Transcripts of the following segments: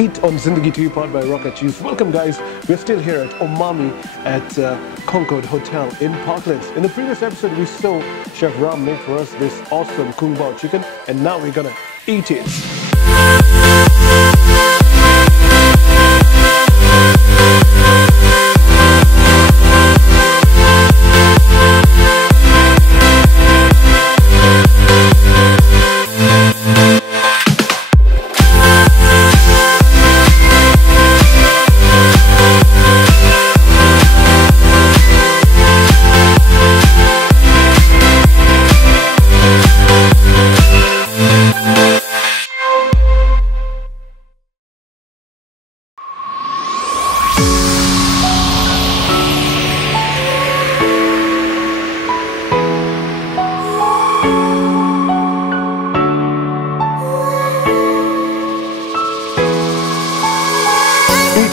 Eat on Zindagi TV powered by Raka Cheese. Welcome guys, we're still here at Umami at Concord Hotel in Parklands. In the previous episode we saw Chef Ram make for us this awesome kung pao chicken, and now we're gonna eat it.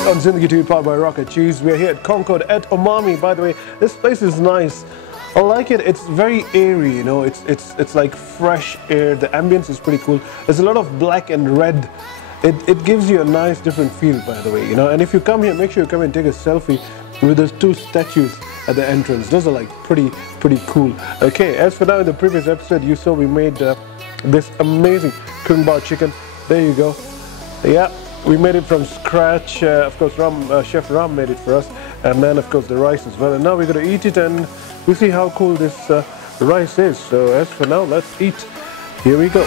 On Zindagi TV powered by Raka Cheese. We're here at Concord at Umami. By the way, this place is nice. I like it. It's very airy, you know. It's like fresh air. The ambience is pretty cool. There's a lot of black and red. It gives you a nice different feel, by the way, you know. And if you come here, make sure you come and take a selfie with those two statues at the entrance. Those are like pretty cool. Okay, as for now, in the previous episode you saw we made this amazing kung pao chicken. There you go. Yeah. We made it from scratch. Of course, Chef Ram made it for us, and then of course the rice as well. And now we're going to eat it, and we see how cool this rice is. So as for now, let's eat. Here we go.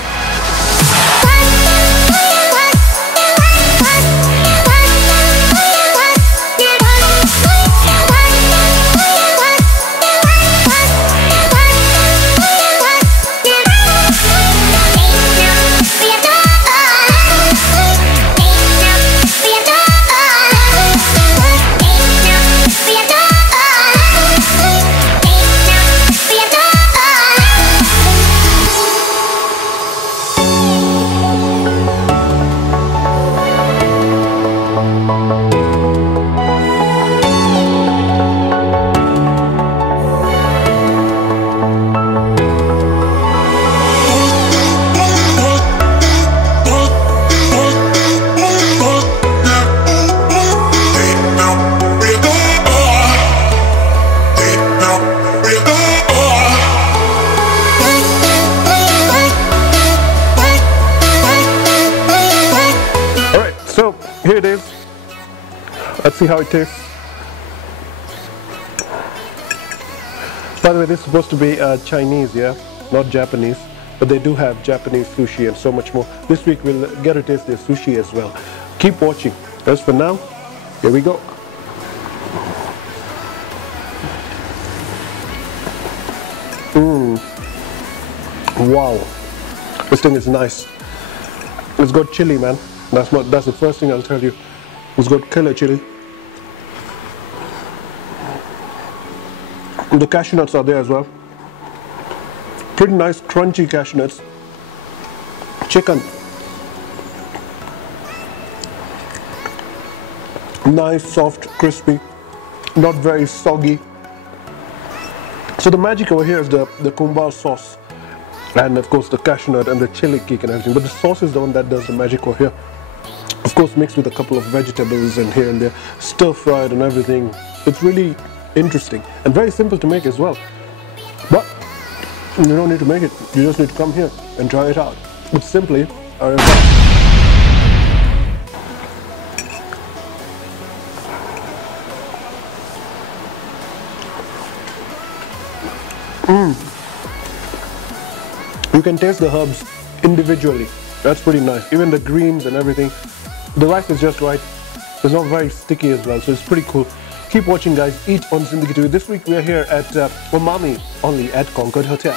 Here it is. Let's see how it tastes. By the way, this is supposed to be Chinese, yeah, not Japanese, but they do have Japanese sushi and so much more. This week we'll get to taste their sushi as well. Keep watching. As for now, here we go. Wow, this thing is nice. It's got chili, man. That's the first thing I'll tell you. It's got killer chili. The cashew nuts are there as well. Pretty nice crunchy cashew nuts. Chicken. Nice, soft, crispy. Not very soggy. So the magic over here is the kung pao sauce. And of course the cashew nut and the chili kick and everything. But the sauce is the one that does the magic over here. Of course mixed with a couple of vegetables and here and there, stir fried and everything. It's really interesting and very simple to make as well. But you don't need to make it, you just need to come here and try it out. It's simply You can taste the herbs individually. That's pretty nice. Even the greens and everything. The rice is just right. It's not very sticky as well, so it's pretty cool. Keep watching guys. Eat on Zindagi TV. This week we are here at Umami, only at Concord Hotel.